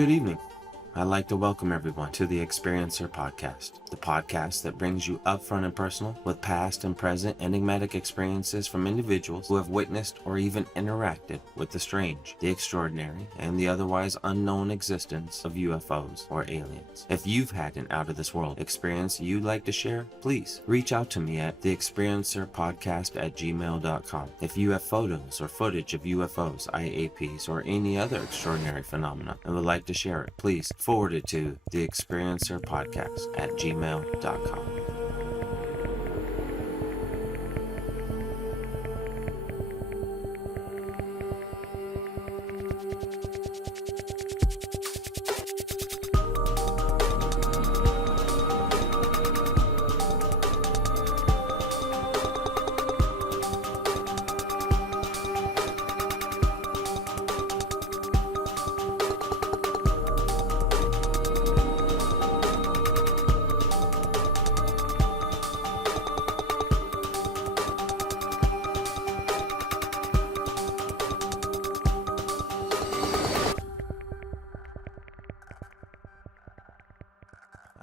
Good evening. I'd like to welcome everyone to the Experiencer Podcast, the podcast that brings you upfront and personal with past and present enigmatic experiences from individuals who have witnessed or even interacted with the strange, the extraordinary, and the otherwise unknown existence of UFOs or aliens. If you've had an out-of-this-world experience you'd like to share, please reach out to me at theexperiencerpodcast@gmail.com. If you have photos or footage of UFOs, IAPs, or any other extraordinary phenomena and would like to share it, please forward it to theexperiencerpodcast@gmail.com.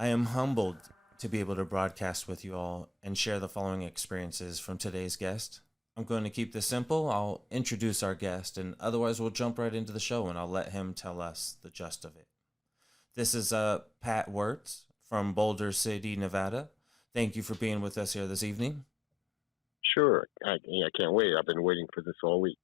I am humbled to be able to broadcast with you all and share the following experiences from today's guest. I'm going to keep this simple. I'll introduce our guest, and otherwise we'll jump right into the show and I'll let him tell us the gist of it. This is Pat Wirtz from Boulder City, Nevada. Thank you for being with us here this evening. Sure. I can't wait. I've been waiting for this all week.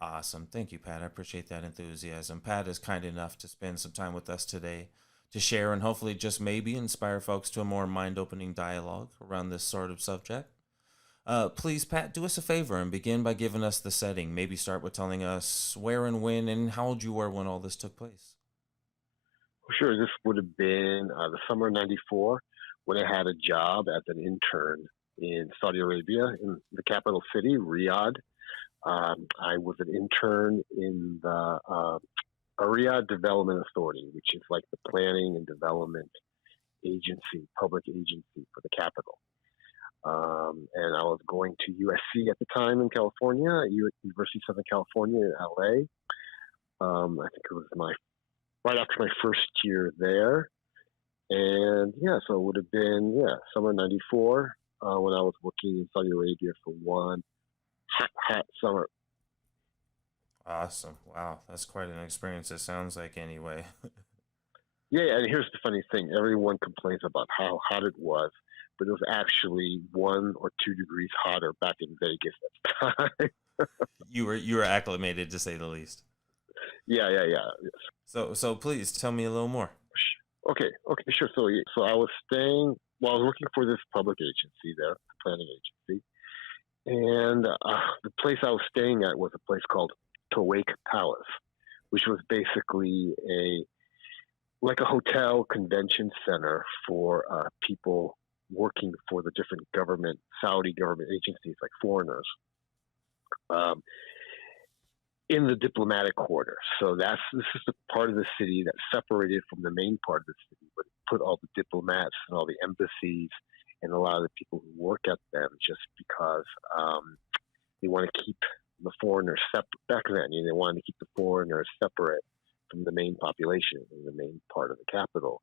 Awesome. Thank you, Pat. I appreciate that enthusiasm. Pat is kind enough to spend some time with us today to share and hopefully just maybe inspire folks to a more mind-opening dialogue around this sort of subject. Please, Pat, do us a favor and begin by giving us the setting. Maybe start with telling us where and when and how old you were when all this took place. Sure. This would have been the summer of '94 when I had a job as an intern in Saudi Arabia, in the capital city, Riyadh. I was an intern in the Riyadh Development Authority, which is like the planning and development agency, public agency for the capital. And I was going to USC at the time in California, University of Southern California in LA. I think it was right after my first year there. And so it would have been, summer '94 when I was working in Saudi Arabia for one hot summer. Awesome. Wow. That's quite an experience, it sounds like, anyway. Yeah, and here's the funny thing. Everyone complains about how hot it was, but it was actually 1 or 2 degrees hotter back in Vegas at the time. You were acclimated, to say the least. Yeah. Yes. So please tell me a little more. Okay, sure. So I was I was working for this public agency there, the planning agency. And the place I was staying at was a place called Tawake Palace, which was basically like a hotel convention center for people working for the different Saudi government agencies, like foreigners, in the diplomatic quarter. So this is the part of the city that's separated from the main part of the city, but put all the diplomats and all the embassies and a lot of the people who work at them, just because they want to keep the foreigners separate. Back then, they wanted to keep the foreigners separate from the main population in the main part of the capital.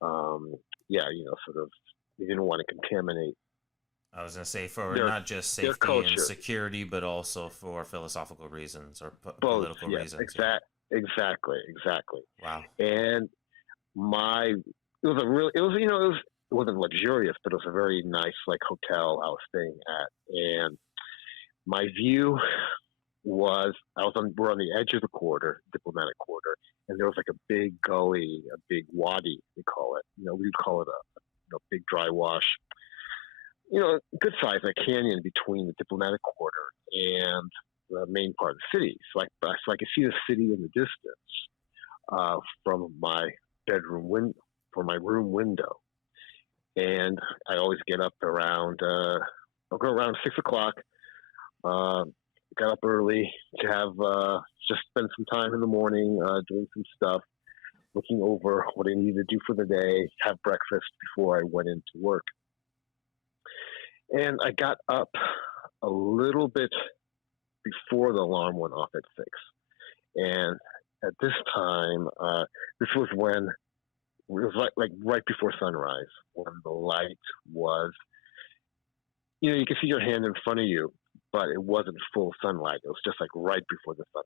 Sort of, they didn't want to contaminate. I was going to say for not just safety and security, but also for philosophical reasons or political reasons. Exactly. Wow. And it wasn't luxurious, but it was a very nice hotel I was staying at. And my view was we're on the edge of the diplomatic quarter, and there was a big gully, a big wadi, we call it. We'd call it a big dry wash. Good size, a canyon between the diplomatic quarter and the main part of the city. So I could see the city in the distance from my room window. And I always get up around, I'll go around 6 o'clock. Got up early to have, just spend some time in the morning doing some stuff, looking over what I needed to do for the day, have breakfast before I went into work. And I got up a little bit before the alarm went off at 6. And at this time, this was when it was like right before sunrise, when the light was, you could see your hand in front of you, but it wasn't full sunlight. It was just like right before the sun.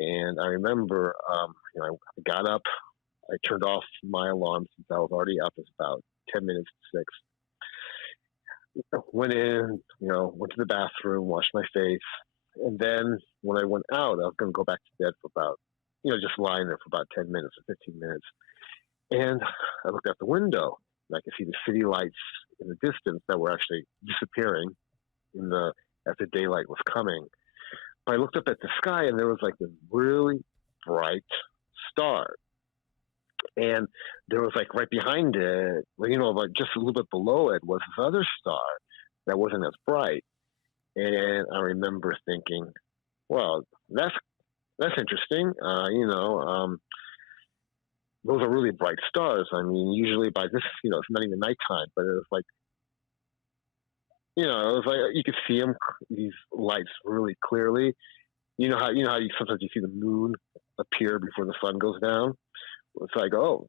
And I remember, I got up, I turned off my alarm since I was already up. It's about 10 minutes to 6. Went in, went to the bathroom, washed my face. And then when I went out, I was going to go back to bed for about, just lying there for about 10 minutes or 15 minutes. And I looked out the window and I could see the city lights in the distance that were actually disappearing as the daylight was coming. But I looked up at the sky and there was like this really bright star. And there was like right behind it, like just a little bit below it was this other star that wasn't as bright. And I remember thinking, well, that's interesting. Those are really bright stars. I mean, usually by this, it's not even nighttime, but it was like, it was like you could see them, these lights really clearly. You know how sometimes you see the moon appear before the sun goes down. It's like, oh,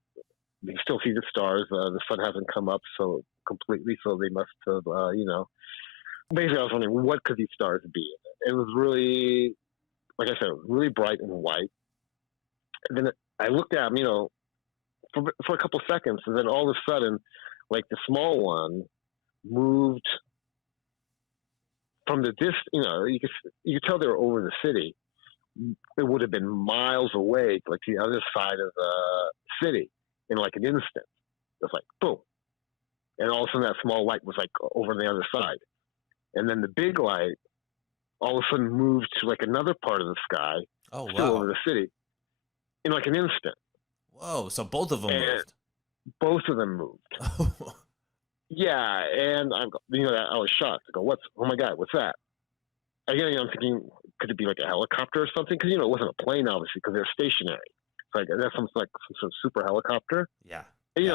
you can still see the stars. The sun hasn't come up so completely, so they must have, Basically, I was wondering, what could these stars be? It was really, like I said, really bright and white. And then I looked at them, for a couple seconds, and then all of a sudden, like the small one moved from the distance. You could tell they were over the city. It would have been miles away, like the other side of the city, in like an instant. It was like boom, and all of a sudden that small light was like over on the other side, and then the big light all of a sudden moved to like another part of the sky, still over the city, in like an instant. Whoa! So both of them moved. Both of them moved. Yeah, and I was shocked. I go, oh my God, what's that? Again, I'm thinking, could it be like a helicopter or something? Because, it wasn't a plane, obviously, because they're stationary. It's like, that's some sort of super helicopter. Yeah. And,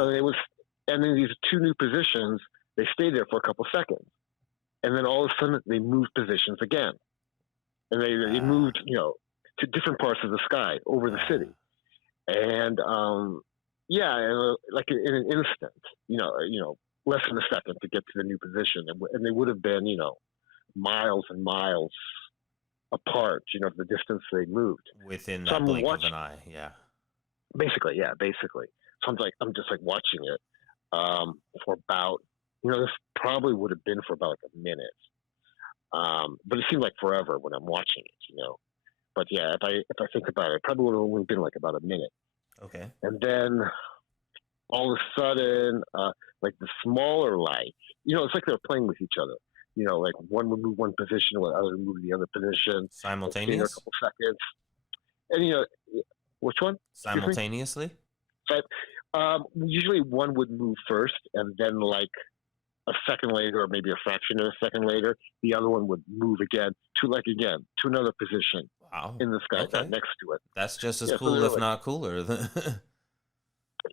and then these two new positions, they stayed there for a couple seconds. And then all of a sudden, they moved positions again. And they moved, to different parts of the sky over the city. And, and like in an instant, less than a second to get to the new position. And they would have been, miles and miles apart, the distance they moved. Within that blink of an eye, yeah. Basically. So I'm just like watching it for about, this probably would have been for about like a minute. But it seemed like forever when I'm watching it, But yeah, if I think about it, it probably would have only been like about a minute. Okay. And then all of a sudden, like the smaller lights, it's like they're playing with each other. Like one would move one position, while the other would move the other position. Simultaneous? A couple seconds. And, which one? Simultaneously? Usually one would move first, and then like a second later, or maybe a fraction of a second later, the other one would move again to another position in the sky, next to it. That's just as cool, if not cooler.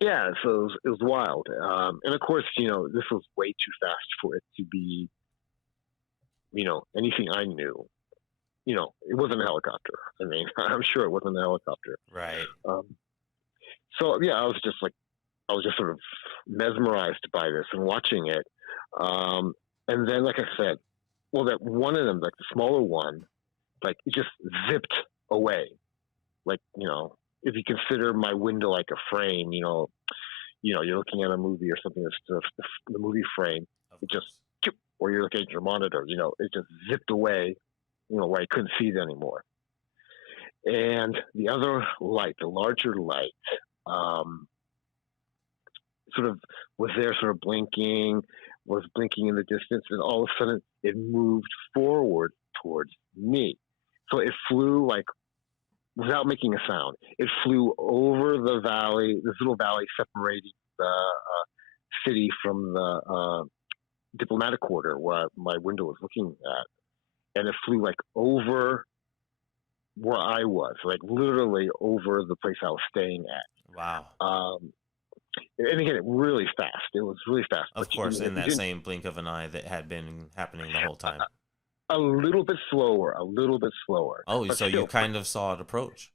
Yeah, so it was wild. And of course, this was way too fast for it to be, anything I knew. It wasn't a helicopter. I mean, I'm sure it wasn't a helicopter. Right. So yeah, I was just sort of mesmerized by this and watching it. And then, like I said, that one of them, like the smaller one, like it just zipped away. Like, if you consider my window like a frame, you're looking at a movie or something, that's the movie frame, it just, or you're looking at your monitor, it just zipped away, where I couldn't see it anymore. And the other light, the larger light, sort of was there, sort of blinking in the distance, and all of a sudden it moved forward towards me. So it flew like, without making a sound, it flew over the valley, this little valley separating the city from the diplomatic quarter where my window was looking at. And it flew like over where I was, like literally over the place I was staying at. Wow. And again, really fast. It was really fast. Of course, in that same blink of an eye that had been happening the whole time. A little bit slower. Oh, so you kind of saw it approach.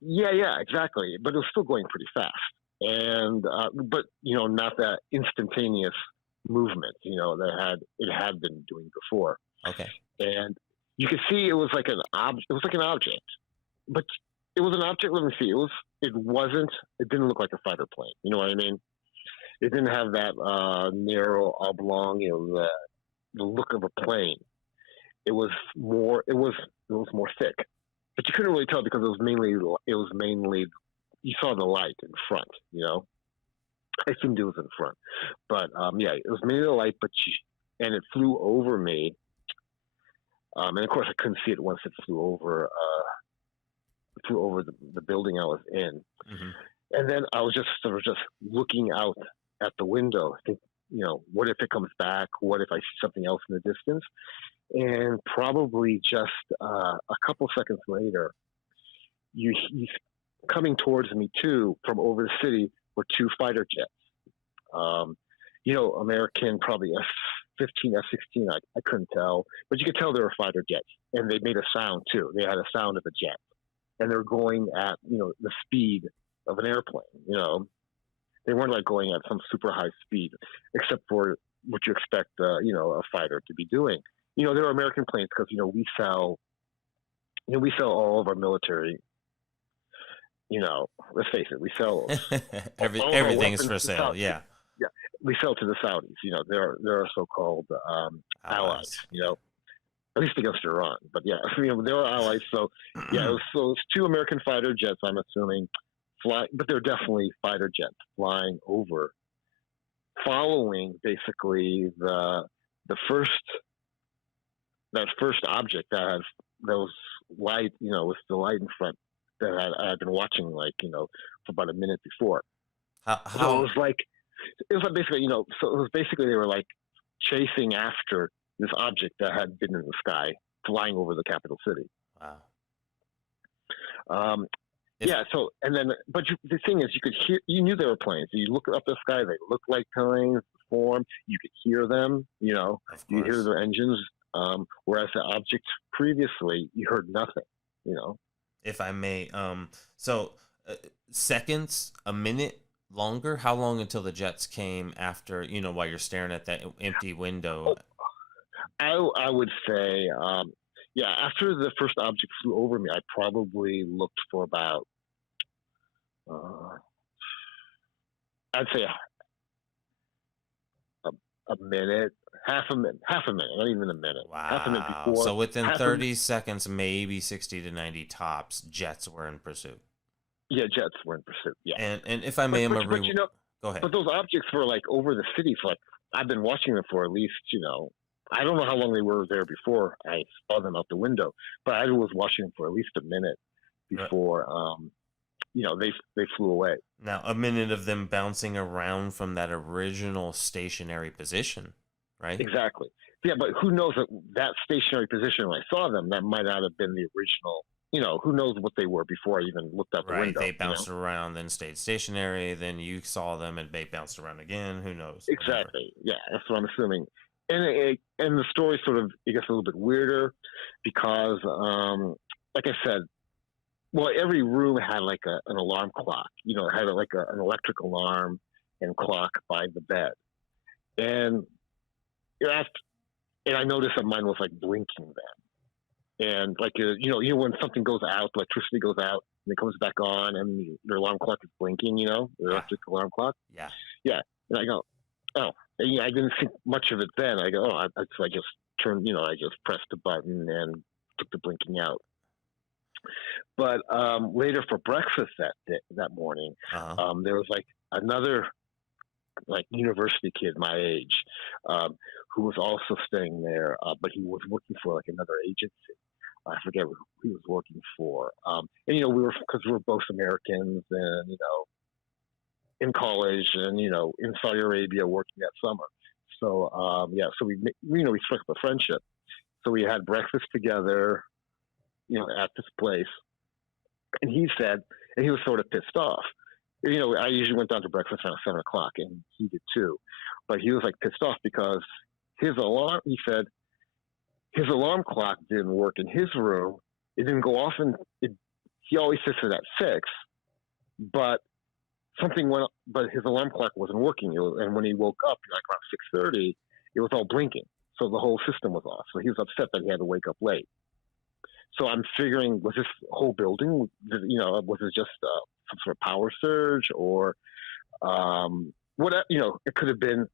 yeah, exactly. But it was still going pretty fast, and but not that instantaneous movement, that it had been doing before. Okay. And you could see it was like an object. It was like an object, but it was an object. Let me see. It wasn't. It didn't look like a fighter plane. You know what I mean? It didn't have that narrow oblong. The look of a plane. It was more. It was more thick, but you couldn't really tell because it was mainly you saw the light in front. I assumed it was in front, but yeah, it was mainly the light. And it flew over me. And of course, I couldn't see it once it flew over the building I was in. Mm-hmm. And then I was just sort of just looking out at the window. I think, what if it comes back? What if I see something else in the distance? And probably just a couple seconds later, he's coming towards me too from over the city were two fighter jets. American, probably F-15, F-16. I couldn't tell, but you could tell they were fighter jets, and they made a sound too. They had a sound of a jet, and they're going at the speed of an airplane. They weren't like going at some super high speed, except for what you expect, a fighter to be doing. There are American planes because we sell all of our military. Let's face it, we sell Everything's for sale. Yeah. Yeah, we sell to the Saudis. They're our so-called allies. At least against Iran. But yeah, they're allies. So yeah, it was two American fighter jets. I'm assuming but they're definitely fighter jets flying over, following basically that first object that has those light. With the light in front that I had been watching for about a minute before. How? So it was like basically, so it was basically they were like chasing after this object that had been in the sky, flying over the capital city. Wow. Yeah. So, and then, but the thing is, you knew they were planes. You look up the sky, they look like planes, form. You could hear them. You hear their engines. Whereas the object previously, you heard nothing. If I may, seconds, a minute, longer? How long until the jets came after, while you're staring at that empty window? I would say, after the first object flew over me, I probably looked for about, I'd say a minute, half a minute, not even a minute. Wow. Half a minute before. So within 30 seconds, maybe 60 to 90 tops, jets were in pursuit. Yeah, jets were in pursuit. Yeah. And if I may, but go ahead. But those objects were like over the city for I've been watching them for at least, I don't know how long they were there before I saw them out the window, but I was watching them for at least a minute before, they flew away. Now, a minute of them bouncing around from that original stationary position, right? Exactly. Yeah, but who knows that stationary position when I saw them, that might not have been the original. Who knows what they were before I even looked out the window. They bounced around, then stayed stationary, then you saw them and they bounced around again. Who knows? Exactly. Whatever. Yeah, that's what I'm assuming. And the story sort of, it gets a little bit weirder because, like I said, well, every room had like an alarm clock. It had like an electric alarm and clock by the bed. And I noticed that mine was like blinking then. And like, when something goes out, electricity goes out and it comes back on and your alarm clock is blinking, the electric alarm clock. Yeah. Yeah. And I go, oh, and, I didn't think much of it then. I go, oh, so I just turned, I just pressed the button and took the blinking out. But later for breakfast that morning, there was like another university kid my age who was also staying there, but he was working for like another agency. I forget who he was working for. And because we were both Americans, and in college, and in Saudi Arabia working that summer. So so we struck up a friendship. So we had breakfast together, at this place. And he said, and he was sort of pissed off. I usually went down to breakfast around 7 o'clock, and he did too. But he was like pissed off because his alarm, he said, his alarm clock didn't work in his room. It didn't go off, and he always sits at 6, but something went, but his alarm clock wasn't working. And when he woke up, like around 6:30, it was all blinking. So the whole system was off. So he was upset that he had to wake up late. So I'm figuring, was this whole building, was it just some sort of power surge or what? It could have been.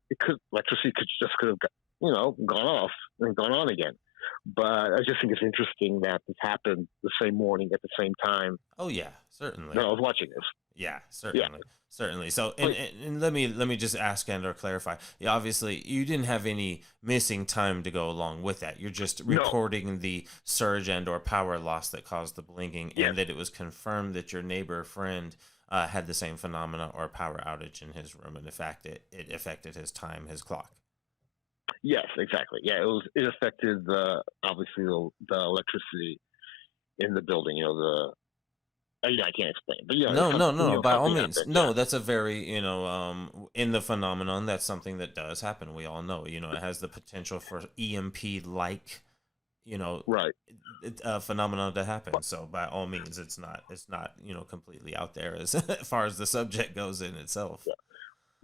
Electricity could have gone off and gone on again. But I just think it's interesting that this happened the same morning at the same time. Oh yeah, certainly. that I was watching this. Yeah, certainly. Certainly. So, and let me just ask and or clarify. Yeah, obviously, you didn't have any missing time to go along with that. You're just reporting the surge and or power loss that caused the blinking, and that it was confirmed that your neighbor friend had the same phenomena or power outage in his room, and in fact, it affected his time, his clock. Yes, exactly. Yeah, it affected obviously the electricity in the building. I can't explain, but no. By all means, happened, no. That's a very in the phenomenon. That's something that does happen. We all know. It has the potential for EMP like, right, phenomenon to happen. So by all means, it's not completely out there as far as the subject goes in itself.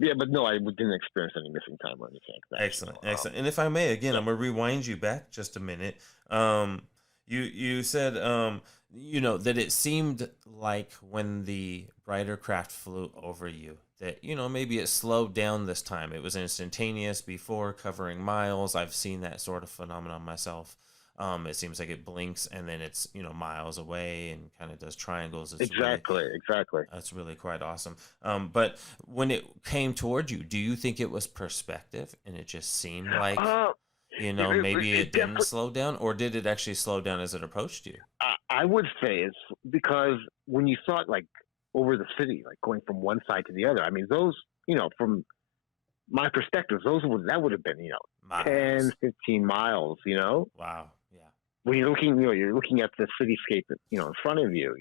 Yeah, but no, I didn't experience any missing time or anything like that. Excellent, excellent. And if I may, again, I'm gonna rewind you back just a minute. You said that it seemed like when the brighter craft flew over you that maybe it slowed down this time. It was instantaneous before, covering miles. I've seen that sort of phenomenon myself. It seems like it blinks and then it's miles away and kind of does triangles. It's exactly. That's really quite awesome. But when it came toward you, do you think it was perspective and it just seemed like maybe it didn't slow down, or did it actually slow down as it approached you? I would say it's because when you saw it like over the city, like going from one side to the other. I mean, those from my perspective, that would have been 10, 15 miles. Wow. When you're looking at the cityscape, in front of you,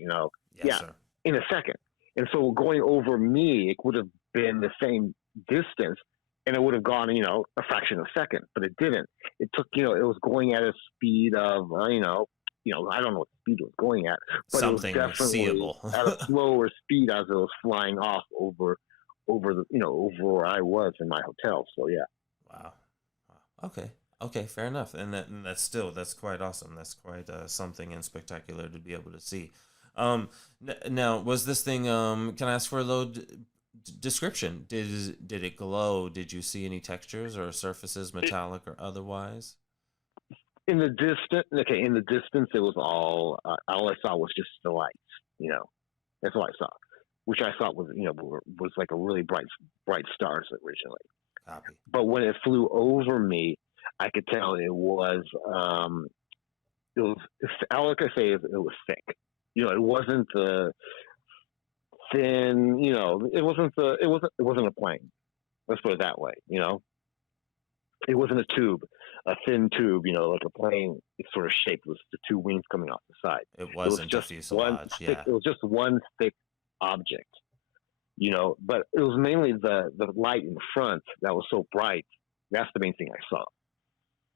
Yes, sir. In a second. And so going over me, it would have been the same distance, and it would have gone, a fraction of a second, but it didn't. It took, it was going at a speed of, I don't know what speed it was going at, but something it was definitely seeable at a slower speed as it was flying off over the, over where I was in my hotel. So yeah. Wow. Okay, fair enough. And that's quite awesome. That's quite something and spectacular to be able to see. Now, was this thing? Can I ask for a little description? Did it glow? Did you see any textures or surfaces, metallic or otherwise? In the distance, it was all I saw was just the lights. That's all I saw, which I thought was was like a really bright stars originally. Copy. But when it flew over me, I could tell it was all I could say is it was thick. It wasn't the thin. It wasn't a plane. Let's put it that way. It wasn't a thin tube. Like a plane. It's sort of shaped with the two wings coming off the side. It wasn't just fuselage. It was just one thick object. But it was mainly the light in front that was so bright. That's the main thing I saw.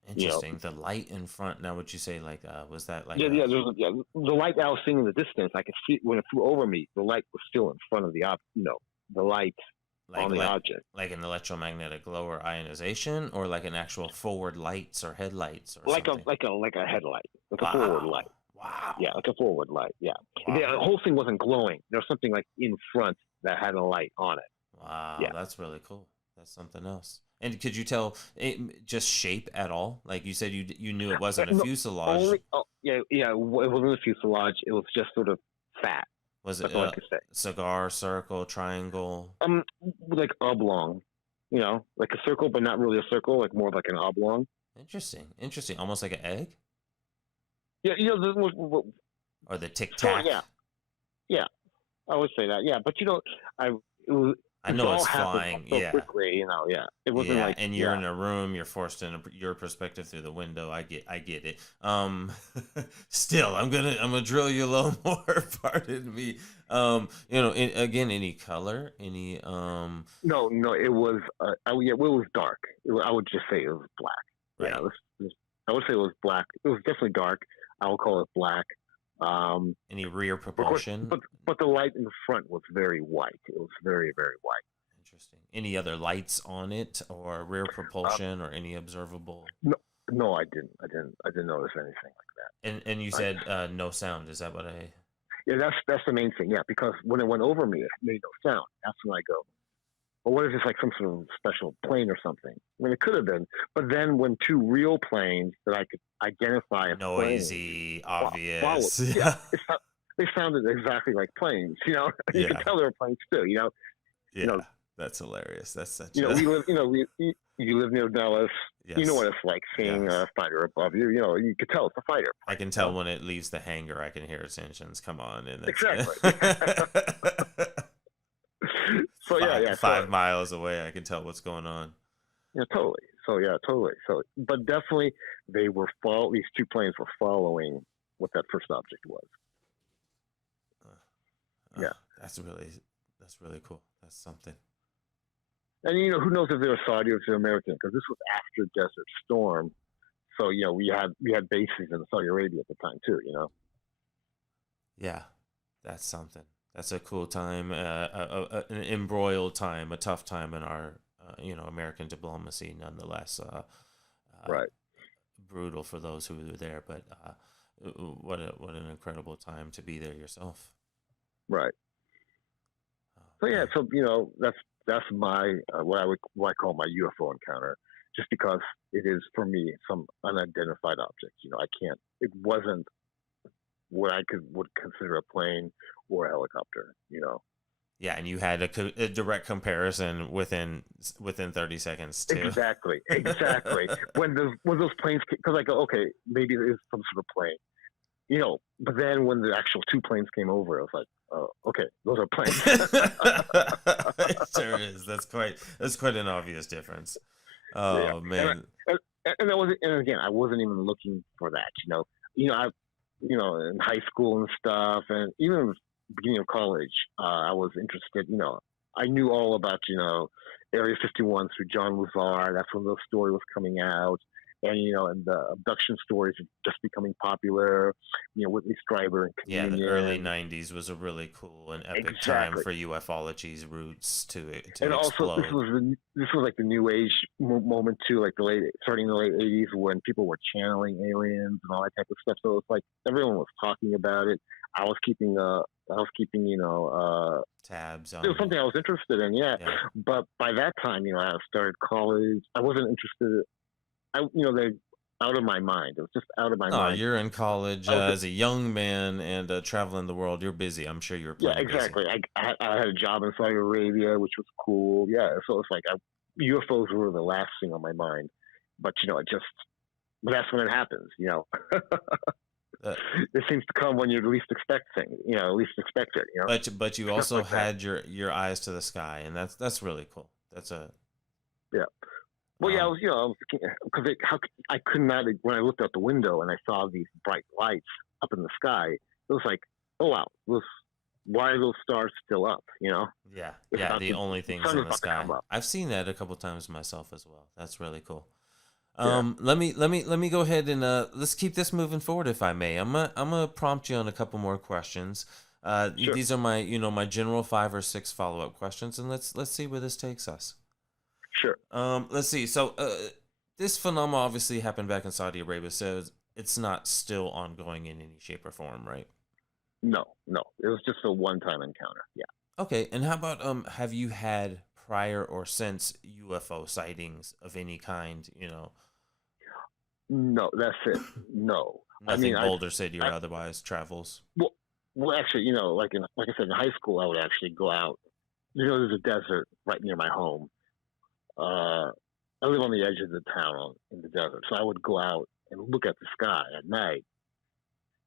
Interesting. The light in front. Now, would you say was that like? The light that I was seeing in the distance, I could see when it flew over me. The light was still in front of the the light on the object, like an electromagnetic glow or ionization, or like an actual forward lights or headlights, or like something? like a headlight, like a forward light. Wow. Yeah, like a forward light. Yeah. Wow. The whole thing wasn't glowing. There was something like in front that had a light on it. Wow, yeah. That's really cool. That's something else. And could you tell it just shape at all? Like you said, you knew it wasn't a fuselage. It wasn't a fuselage. It was just sort of fat. Was it cigar, circle, triangle? Like oblong. Like a circle, but not really a circle. Like more like an oblong. Interesting. Almost like an egg. Yeah, or the tic tac. Yeah, I would say that. Yeah, but I know it's flying. So quickly, it wasn't like. And you're in a room. You're forced into your perspective through the window. I get it. Still, I'm gonna drill you a little more. Pardon me. Again, any color, any. No, it was. It was dark. I would just say it was black. Right. Yeah, I would say it was black. It was definitely dark. I would call it black. Any rear Of course, propulsion? but the light in the front was very white. It was very, very white. Interesting. Any other lights on it, or rear Uh, propulsion, or any observable? no, no, I didn't notice anything like And you that. said no sound. Is that what I? Yeah, that's the main thing. Yeah, because when it went over me, it made no sound. That's when I go, well, what is this, like some sort of special plane or something? I mean, it could have been. But then when two real planes that I could identify as planes Noisy, followed, obvious. yeah, Yeah. they sounded exactly like planes. You could Yeah. tell they were planes too. You Yeah. know, That's hilarious. That's such a we live. You live near Dallas. You know yes. what it's like seeing Yes. a fighter above you. You could tell it's a fighter I plane. can tell when it leaves the hangar. I can hear its engines come on, and that's Exactly. So yeah. So 5 miles away. I can tell what's going on. yeah, totally. So yeah, totally. So, but definitely, these two planes were following what that first object was. Uh, Yeah, that's really cool. That's something. and who knows if they're Saudi or if they're American, because this was after Desert Storm. So we had bases in Saudi Arabia at the time too. Yeah, that's something. That's a cool time, an embroiled time, a tough time in our, American diplomacy, nonetheless. Right. Brutal for those who were there, but what an incredible time to be there yourself. Right. Oh, So yeah. man. So that's my what I call my UFO encounter. Just because it is for me some unidentified object. I can't. It wasn't what I would consider a plane or a helicopter. Yeah, and you had a direct comparison within 30 seconds too. Exactly. When those planes, because I go, okay, maybe it is some sort of plane, But then when the actual two planes came over, I was like, oh, okay, those are planes. It sure is. That's quite an obvious difference. Yeah, Oh man. and again, I wasn't even looking for that. I, in high school and stuff, and even in the beginning of college, I was interested. I knew all about Area 51 through John Lazar. That's when the story was coming out, and the abduction stories are just becoming popular. Whitley Strieber and Yeah, the Communion. early '90s was a really cool and epic time Exactly. for ufology's roots to And also, explode. this was like the new age moment too, like starting in the late '80s when people were channeling aliens and all that type of stuff. So it's like everyone was talking about it. I was keeping, Tabs it was on something I was interested in, yeah. yeah. But by that time, I started college. I wasn't interested. They out of my mind. It was just out of my No, mind. you're in college I was as a young man and traveling the world. You're busy. I'm sure you're Yeah, plenty busy. exactly. I had a job in Saudi Arabia, which was cool. Yeah, so it's like UFOs were the last thing on my mind, but but that's when it happens. Uh, It seems to come when you least expect things. Least expect it. but you Stuff also like that. had your eyes to the sky, and that's really cool. That's a Yeah. Well, yeah, I um, was thinking because I could not when I looked out the window and I saw these bright lights up in the sky. It was like, oh wow, why are those stars still up? yeah, It's yeah. about The only things sun in is the about to sky. come up. I've seen that a couple times myself as well. That's really cool. Yeah. Let me go ahead and let's keep this moving forward, if I may. I'm gonna prompt you on a couple more questions. Sure. These are my general 5 or 6 follow-up questions, and let's see where this takes us. Sure. Let's see. So, this phenomenon obviously happened back in Saudi Arabia, so it's not still ongoing in any shape or form, right? No. It was just a one-time encounter. Yeah. Okay. And how about have you had prior or since UFO sightings of any kind? No, that's it. No. I Nothing mean, Boulder City or I otherwise travels. well, actually, like I said, in high school, I would actually go out. There's a desert right near my home. I live on the edge of the town in the desert, so I would go out and look at the sky at night,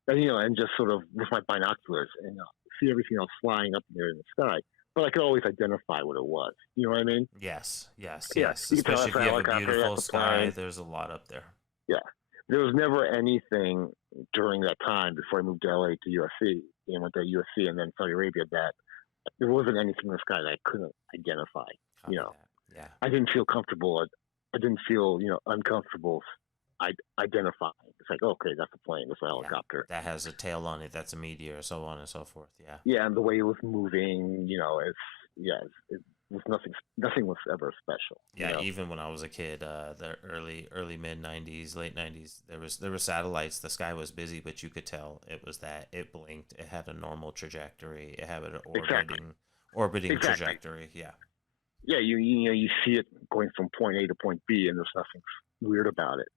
and just sort of with my binoculars and see everything else flying up there in the sky. But I could always identify what it was. You know what I mean? Yes, yes, Yeah, yes. you can tell Especially that's if a you have a helicopter, beautiful that's a sky, plane. there's a lot up there. Yeah, there was never anything during that time before I moved to LA to USC and went to USC and then Saudi Arabia that there wasn't anything in the sky that I couldn't identify. Copy that. Yeah. I didn't feel comfortable. I didn't feel uncomfortable identifying it's like, okay, that's a plane, that's a Yeah. helicopter. That has a tail on it. That's a meteor, so on and so forth. Yeah. Yeah, and the way it was moving, it was nothing was ever special. Yeah, even when I was a kid, the early mid '90s, late '90s, there were satellites. The sky was busy, but you could tell it was that it blinked. It had a normal trajectory. It had an Exactly. orbiting Exactly. trajectory. Yeah, Yeah, you see it going from point A to point B, and there's nothing weird about it.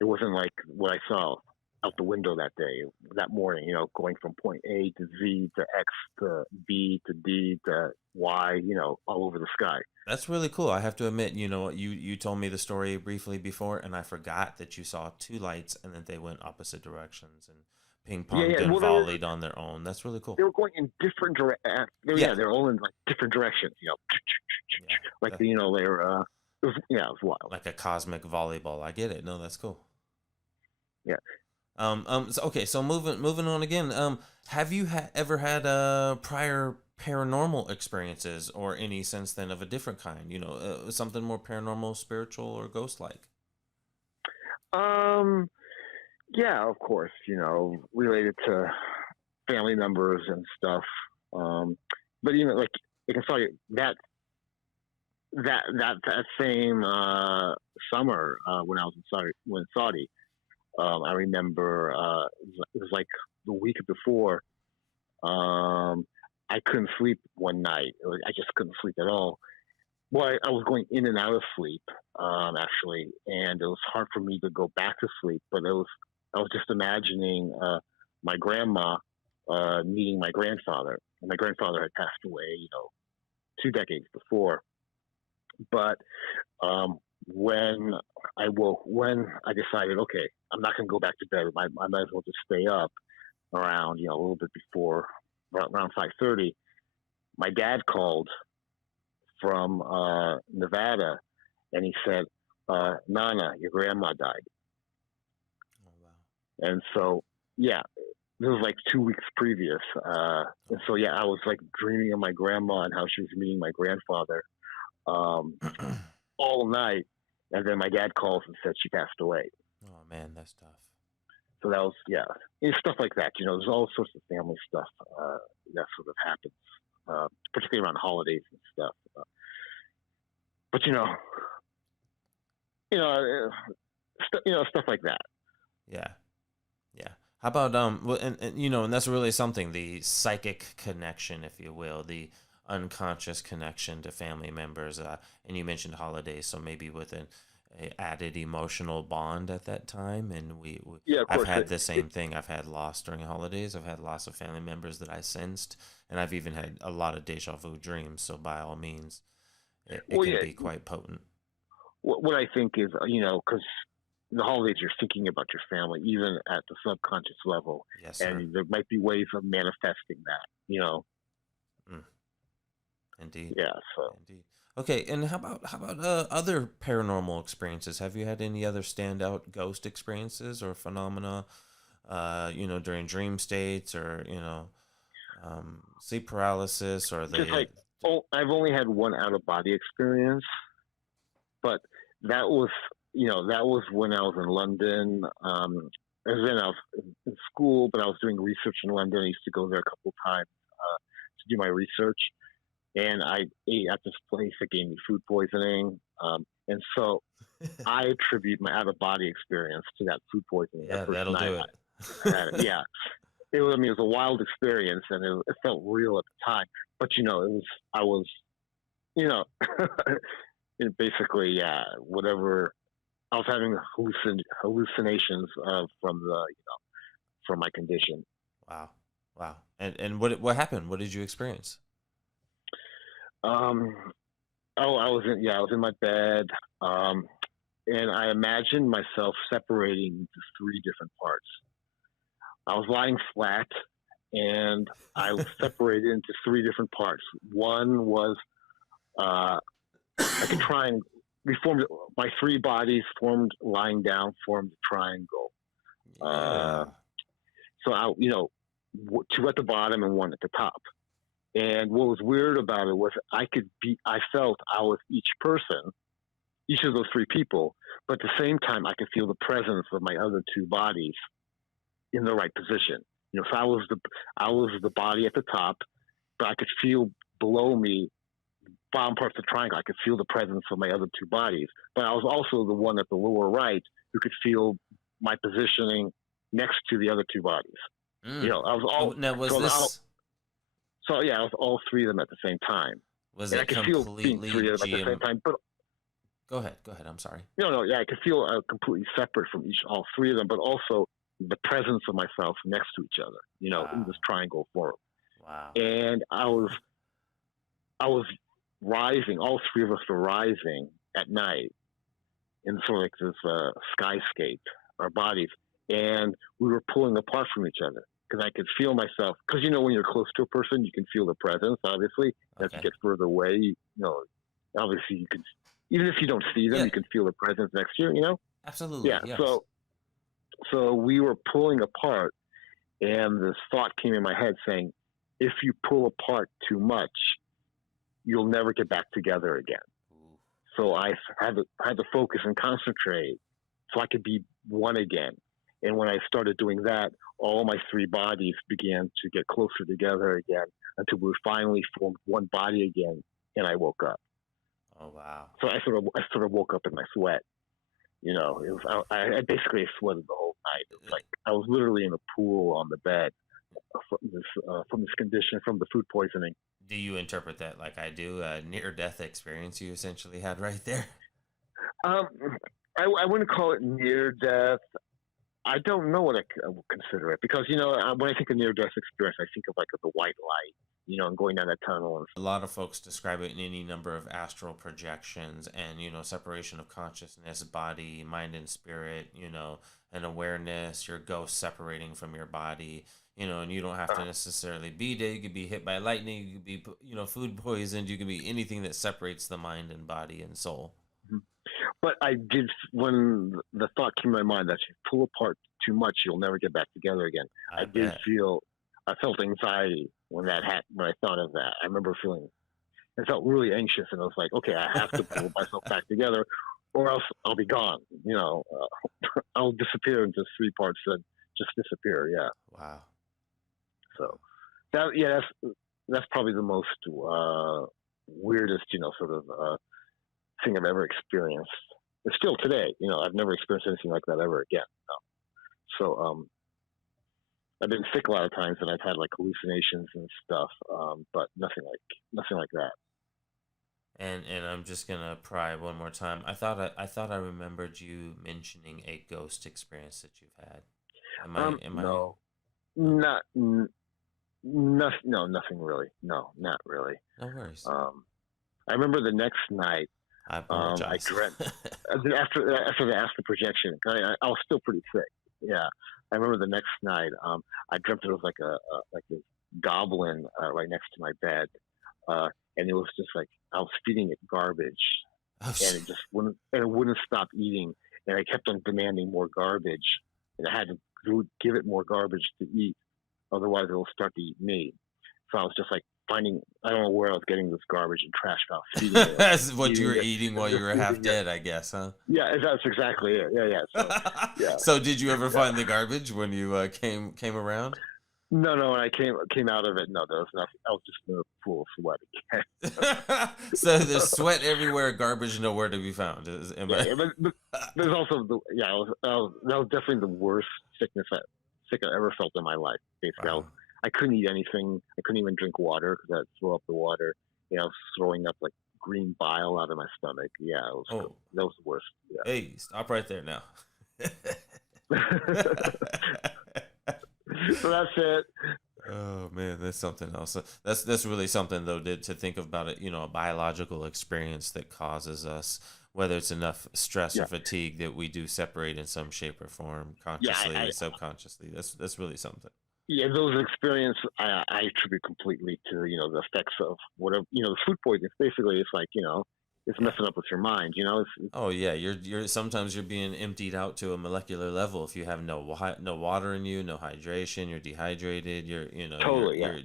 It wasn't like what I saw out the window that morning. Going from point A to Z to X to B to D to Y. All over the sky. that's really cool. I have to admit, you told me the story briefly before, and I forgot that you saw two lights and that they went opposite directions and ping Yeah, ponged yeah. and Well, volleyed on their own. That's really they cool. were going in different directions. Yeah, They're all in like different directions. yeah, Like that- they're it was wild. like a cosmic volleyball. I get it. No, that's cool. Yeah. So moving on again. Have you ever had prior paranormal experiences or any since then of a different kind? Something more paranormal, spiritual, or ghost like? Um. Yeah, of course. Related to family members and stuff. But like I can tell you that same summer when I was in Saudi, I remember it was like the week before. I couldn't sleep one night. I just couldn't sleep at all. Well, I was going in and out of sleep, actually, and it was hard for me to go back to sleep. But I was just imagining my grandma meeting my grandfather. And my grandfather had passed away, 2 decades before. But when when I decided, okay, I'm not going to go back to bed. I might as well just stay up around, a little bit before, around 5:30. My dad called from Nevada, and he said, "Nana, your grandma died." Oh wow. And so, yeah, this was like 2 weeks previous. And so, yeah, I was like dreaming of my grandma and how she was meeting my grandfather all night. And then my dad calls and said she passed away. Oh man, that's tough. So that was, yeah, it's stuff like that. There's all sorts of family stuff that sort of happens, particularly around holidays and stuff. But stuff like that. Yeah. Yeah. How about well, and that's really something, the psychic connection, if you will, the unconscious connection to family members. And you mentioned holidays, so maybe with an added emotional bond at that time. And Yeah, of I've course. had the same thing. I've had loss during holidays. I've had loss of family members that I sensed, and I've even had a lot of deja vu dreams. So by all means, it Well, can yeah. be quite potent. What I think is, because the holidays you're thinking about your family, even at the subconscious level, Yes, sir. and there might be ways of manifesting that. Mm, indeed. Yeah. So. Indeed. Okay, and how about other paranormal experiences? Have you had any other standout ghost experiences or phenomena? During dream states, or sleep paralysis, or Just the like, I've only had one out of body experience, but that was when I was in London. I was in school, but I was doing research in London. I used to go there a couple times to do my research, and I ate at this place that gave me food poisoning. And so I attribute my out of body experience to that food poisoning. yeah, That first that'll night do it. I had it. Yeah. It was a wild experience, and it felt real at the time. But I was, basically, yeah, whatever. I was having hallucinations from my condition. Wow, wow. And what happened? What did you experience? Um, I was in my bed, and I imagined myself separating into three different parts. I was lying flat, and I was separated into three different parts. One was like a triangle. My three bodies lying down formed a triangle. Yeah. So two at the bottom and one at the top. And what was weird about it was I felt I was each person, each of those three people, but at the same time, I could feel the presence of my other two bodies in the right position. You know, so I was the body at the top, but I could feel below me, bottom part of the triangle. I could feel the presence of my other two bodies, but I was also the one at the lower right who could feel my positioning next to the other two bodies. You know, I was all now was so this so yeah, I was all three of them at the same time, was and I it could feel being completely three of them at the same time. But Go ahead. I'm sorry. no, yeah, I could feel completely separate from all three of them, but also the presence of myself next to each other. You know, in this triangle form. Wow. And I was rising. All three of us were rising at night in sort of like this skyscape, our bodies, and we were pulling apart from each other because I could feel myself. Because you know, when you're close to a person, you can feel the presence. Obviously, as you get further away, you know, obviously you can. Even if you don't see them, you can feel the presence next to you. You know. Absolutely. Yeah. Yes. So we were pulling apart, and this thought came in my head saying, "If you pull apart too much, you'll never get back together again." Ooh. So I had to focus and concentrate so I could be one again. And when I started doing that, all my three bodies began to get closer together again until we finally formed one body again, and I woke up. Oh wow! So I sort of woke up in my sweat. You know, it was I basically sweated the whole night. It was like I was literally in a pool on the bed from this condition, from the food poisoning. Do you interpret that like I do? A near-death experience you essentially had right there. I wouldn't call it near death. I don't know what I would consider it because, you know, when I think of near-death experience, I think of like the white light, you know, and going down that tunnel. And a lot of folks describe it in any number of astral projections and, you know, separation of consciousness, body, mind, and spirit, you know, and awareness, your ghost separating from your body, you know, and you don't have to necessarily be dead. You could be hit by lightning. You could be, you know, food poisoned. You can be anything that separates the mind and body and soul. But I did, when the thought came to my mind that if you pull apart too much, you'll never get back together again. I felt anxiety when that happened, when I thought of that. I remember I felt really anxious, and I was like, okay, I have to pull myself back together or else I'll be gone. You know, I'll disappear into three parts and just disappear. Yeah. Wow. So that's probably the most weirdest, you know, sort of thing I've ever experienced. It's still today, you know, I've never experienced anything like that ever again. No. So I've been sick a lot of times, and I've had like hallucinations and stuff, but nothing like that. And I'm just gonna pry one more time. I thought I remembered you mentioning a ghost experience that you've had. No, nothing really. No, not really. No worries. I remember the next night. I apologize. I dreamt after the astral projection. I was still pretty sick. Yeah, I remember the next night. I dreamt there was like a goblin right next to my bed, and it was just like I was feeding it garbage, and it just wouldn't stop eating, and I kept on demanding more garbage, and I had to give it more garbage to eat, otherwise it will start to eat me. So I was just like I don't know where I was getting this garbage and trash, but I was feeding it. That's what you were eating while you were half dead, I guess, huh? Yeah, that's exactly it. Yeah. So, yeah. So did you ever find the garbage when you came around? No. When I came out of it, no, there was nothing. I was just in a pool of sweat again. So there's sweat everywhere, garbage nowhere to be found. But there's also that was definitely the worst sick I ever felt in my life. Basically, wow. I couldn't eat anything. I couldn't even drink water because I'd throw up the water. You know, I was throwing up like green bile out of my stomach. Yeah, that was the worst. Yeah. Hey, stop right there now. So that's it. Oh man, that's something else. That's really something though to think about it. You know, a biological experience that causes us, whether it's enough stress or fatigue, that we do separate in some shape or form, consciously, subconsciously. That's really something. Yeah, those experiences I attribute completely to, you know, the effects of whatever, you know, the food poisoning. Basically, it's like, you know, it's messing up with your mind, you know. Oh yeah, you're sometimes you're being emptied out to a molecular level if you have no water in you, no hydration, you're dehydrated, your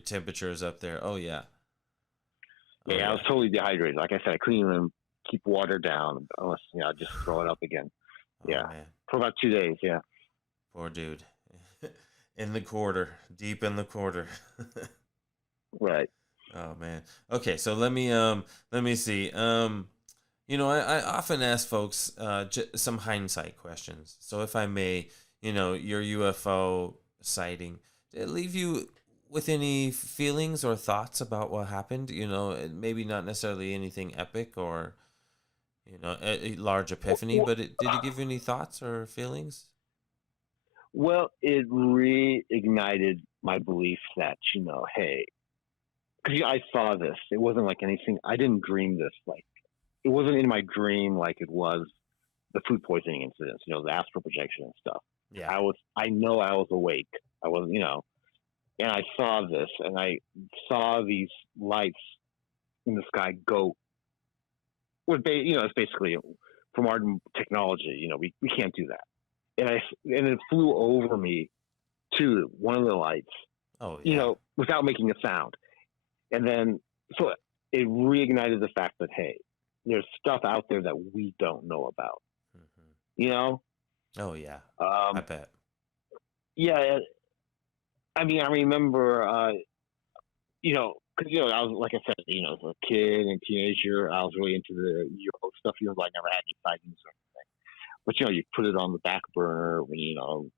temperature is up there. Oh yeah. Yeah, I was totally dehydrated. Like I said, I couldn't even keep water down unless, you know, I'd just throw it up again. Oh Yeah, man, for about 2 days. Yeah, poor dude. In the quarter, deep in the quarter. right. Oh man. Okay, so let me see. I often ask folks some hindsight questions. So if I may, your UFO sighting, did it leave you with any feelings or thoughts about what happened? Maybe not necessarily anything epic or a large epiphany, Well, but did it give you any thoughts or feelings? well, it reignited my belief that hey, because I saw this. It wasn't like anything. I didn't dream this. Like it wasn't in my dream like it was the food poisoning incidents. The astral projection and stuff. Yeah. I know I was awake. I was, and I saw this, and I saw these lights in the sky go. It's basically for modern technology. We can't do that. And it flew over me to one of the lights. Oh yeah. Without making a sound. And then so it reignited the fact that hey, there's stuff out there that we don't know about. Hmm. You know. Oh yeah. I bet. Yeah. I mean, I remember. Because I was like I said, as a kid and teenager, I was really into the UFO stuff. I never had any sightings or anything. But you put it on the back burner when you're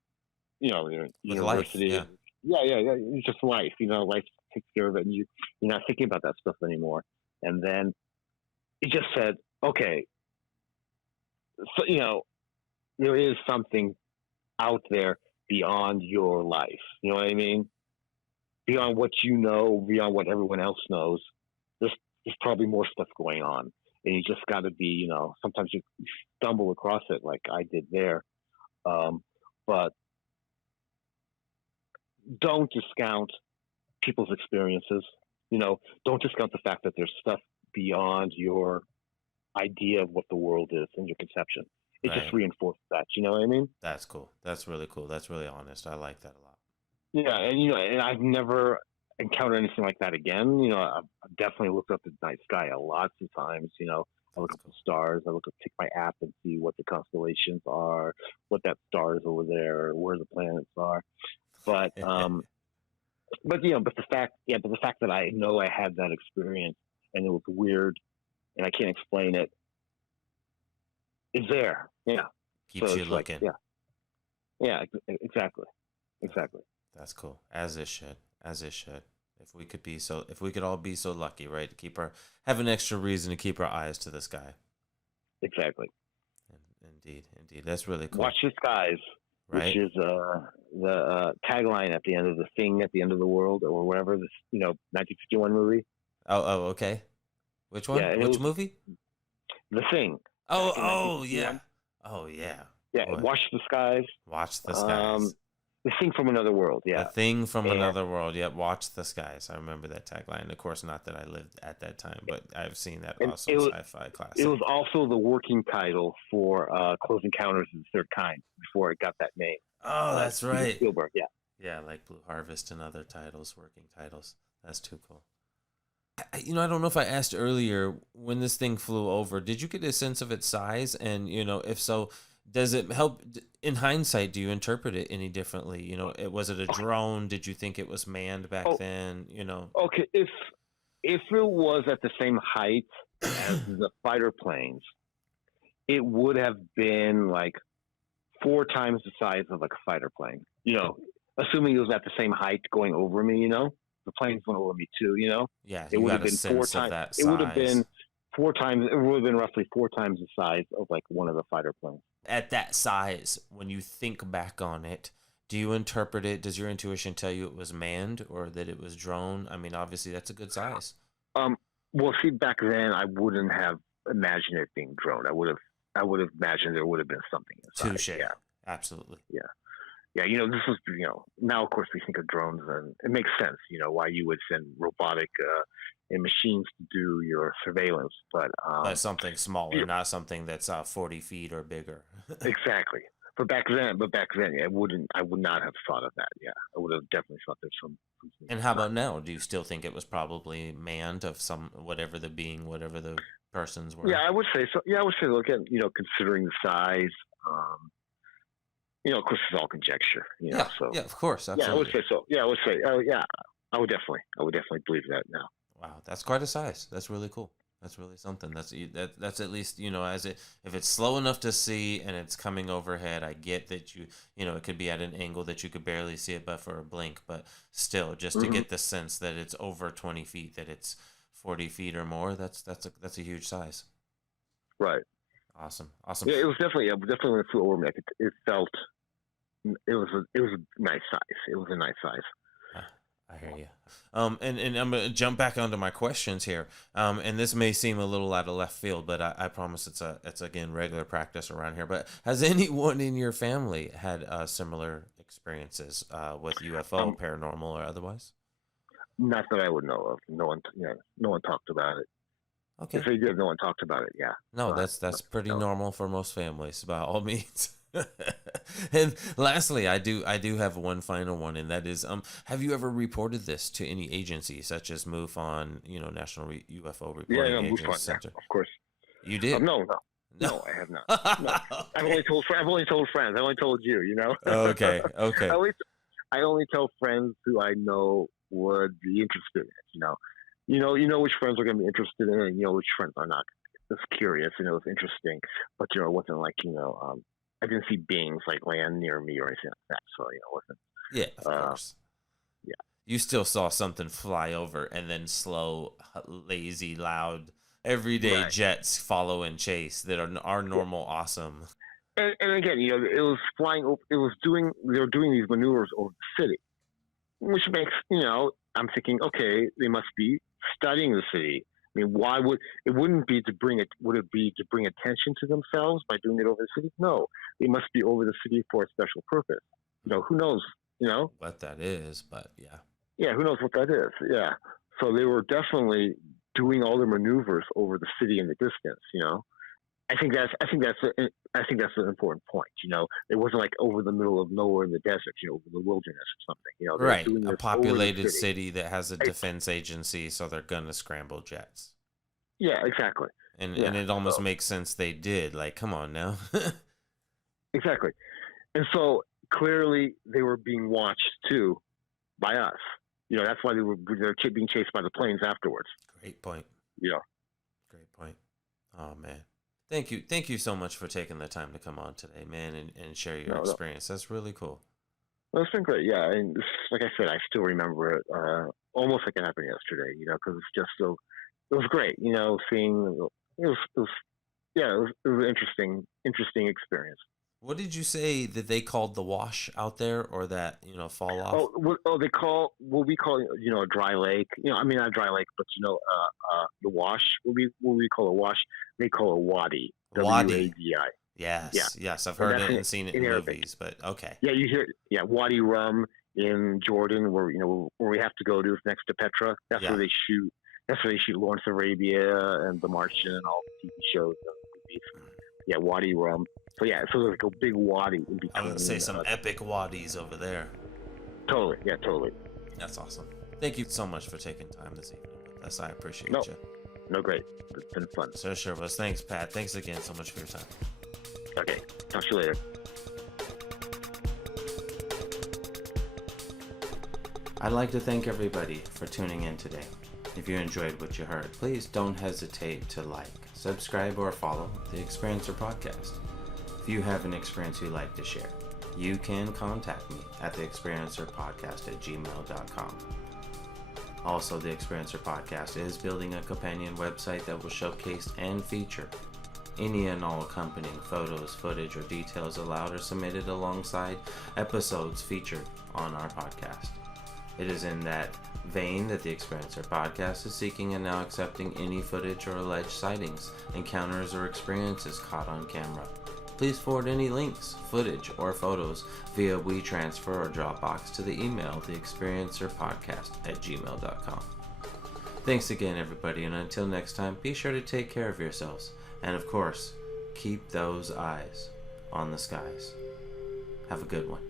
in With life, university. yeah. Yeah. It's just life. Life takes care of it, and you're not thinking about that stuff anymore. And then it just said, okay, so there is something out there beyond your life. You know what I mean? Beyond what beyond what everyone else knows, there's probably more stuff going on, and you just got to be, sometimes you stumble across it like I did there, but don't discount people's experiences. Don't discount the fact that there's stuff beyond your idea of what the world is and your conception. It just Right. reinforces that. You know what I mean? That's cool. That's really cool. That's really honest. I like that a lot. Yeah, and I've never encountered anything like that again. I've definitely looked up at the night sky lots of times. I look That's up cool. the stars. Take my app and see what the constellations are, what that star is over there, where the planets are. But but the fact that I know I had that experience and it was weird and I can't explain it is there. Yeah. Keeps So you it's like looking. yeah, exactly, exactly. That's cool. As it should. As it should. If we could all be so lucky, right? Have an extra reason to keep our eyes to the sky. Exactly. Indeed. Indeed. That's really cool. Watch the skies, Right? which is the tagline at the end of The Thing at the End of the World or whatever this 1951 movie. Oh, okay. Which one? Yeah, and it Which was movie? The Thing. Oh, Back in oh, yeah. 1951. Oh, yeah. Yeah, Boy. Watch the Skies. Watch the skies. The Thing from Another World. The Yeah, thing from and another world. Yep, watch the skies. I remember that tagline. Of course, not that I lived at that time, but I've seen that and awesome sci-fi classic. it was also the working title for Close Encounters of the Third Kind before it got that name. Oh, that's Steven right. Spielberg. Yeah. Yeah, like Blue Harvest and other titles, working titles. That's too cool. I don't know if I asked earlier when this thing flew over. Did you get a sense of its size? And if so, does it help? In hindsight, do you interpret it any differently? Was it a drone? Did you think it was manned back then? Okay, if it was at the same height as the fighter planes, it would have been like 4 times the size of like a fighter plane. Assuming it was at the same height going over me. The planes went over me too. Yeah, It you would got have a been 4 sense of times. that It would have size. been 4 times. It would have been roughly 4 times the size of like one of the fighter planes. At that size, when you think back on it, do you interpret it? Does your intuition tell you it was manned or that it was drone? I mean, obviously, that's a good size. Well, see, back then I wouldn't have imagined it being drone. I would have imagined there would have been something inside. Touche. Yeah. Absolutely. Yeah. This was, now of course we think of drones and it makes sense, why you would send robotic and machines to do your surveillance, but something smaller, not something that's 40 feet or bigger. exactly. But back then, I would not have thought of that. Yeah, I would have definitely thought there's some. And how about now? Do you still think it was probably manned of whatever the persons were? Yeah, I would say so. Yeah, I would say look at considering the size, Of course, it's all conjecture. Yeah, So yeah, of course, yeah, I would absolutely. say so. Yeah, I would say. Oh, yeah, I would definitely believe that now. Wow, that's quite a size. That's really cool. That's really something. That's at least, as it, if it's slow enough to see and it's coming overhead. I get that it could be at an angle that you could barely see it, but for a blink. But still, just to Hmm. get the sense that it's over 20 feet, that it's 40 feet or more. That's a huge size. Right. Awesome, awesome. Yeah, it was definitely when it flew over me. It felt it was a nice size. It was a nice size. I hear you. And I'm gonna jump back onto my questions here. And this may seem a little out of left field, but I promise it's again regular practice around here. But has anyone in your family had similar experiences with UFO, Um, paranormal, or otherwise? Not that I would know of. No one talked about it. If Okay. they did, no one talked about it. Yeah, No, but that's pretty no. normal for most families, by all means. And lastly, I do have one final one, and that is, have you ever reported this to any agency such as MUFON, National UFO Yeah, Reporting no, move Agency on. Yeah, Center? of course. You did? No, no, No. no, I have not. No, I've Okay. only told friends. I've only told friends. I only told you. Okay. I Okay. only I only tell friends who I know would be interested in it. Which friends are going to be interested in it, and which friends are not. It's curious, it's interesting, but it wasn't like I didn't see beings like land near me or anything like that. So it wasn't. Yeah, of Uh, course. yeah, You still saw something fly over and then slow, lazy, loud, everyday right. jets follow and chase that are normal, awesome. And again, it was flying. It was doing. They were doing these maneuvers over the city, which makes I'm thinking, okay, they must be studying the city. I mean, why would it wouldn't be to bring it? Would it be to bring attention to themselves by doing it over the city? No, they must be over the city for a special purpose. Who knows? What that is, but yeah. Yeah, who knows what that is? Yeah, so they were definitely doing all their maneuvers over the city in the distance. I think that's an important point. It wasn't like over the middle of nowhere in the desert, over the wilderness or something. They're Right, doing a this over the populated city. city that has a defense agency, so they're gonna scramble jets. Yeah, exactly. And Yeah, it almost so makes sense they did. Like, come on now. exactly, and so clearly they were being watched too by us. That's why they're being chased by the planes afterwards. Great point. Yeah, Great point. Oh man. Thank you so much for taking the time to come on today, man, and share your no, no, experience. That's really cool. no, it's been great. Yeah, and like I said, I still remember it almost like it happened yesterday. Because it's just so. It was great. Seeing it was yeah, it was an interesting experience. What did you say that they called the wash out there, or that fall off? They call what we call a dry lake. I mean not a dry lake, but the wash. What we call a wash, they call a wadi. Wadi. Wadi. Yeah, Yes, yes, I've and heard that's it and seen it in in Arabic. movies, but okay. Yeah, you hear Wadi Rum in Jordan, where we have to go to is next to Petra. That's Yeah. where they shoot. That's where they shoot Lawrence of Arabia and The Martian and all the TV shows and movies. Yeah, Wadi Rum. So yeah, so there's like a big wadi in between. I would say some epic wadis over there. Totally, yeah, totally. That's awesome. Thank you so much for taking time this evening with us. I appreciate No, you. no, great. It's been fun. Sure was. Thanks, Pat. Thanks again so much for your time. Okay, talk to you later. I'd like to thank everybody for tuning in today. If you enjoyed what you heard, please don't hesitate to like, subscribe, or follow the Experiencer Podcast. If you have an experience you'd like to share, you can contact me at theexperiencerpodcast@gmail.com. Also, the Experiencer Podcast is building a companion website that will showcase and feature any and all accompanying photos, footage, or details allowed or submitted alongside episodes featured on our podcast. It is in that vein that the Experiencer Podcast is seeking and now accepting any footage or alleged sightings, encounters, or experiences caught on camera. Please forward any links, footage, or photos via WeTransfer or Dropbox to the email theexperiencerpodcast@gmail.com. Thanks again, everybody, and until next time, be sure to take care of yourselves. And of course, keep those eyes on the skies. Have a good one.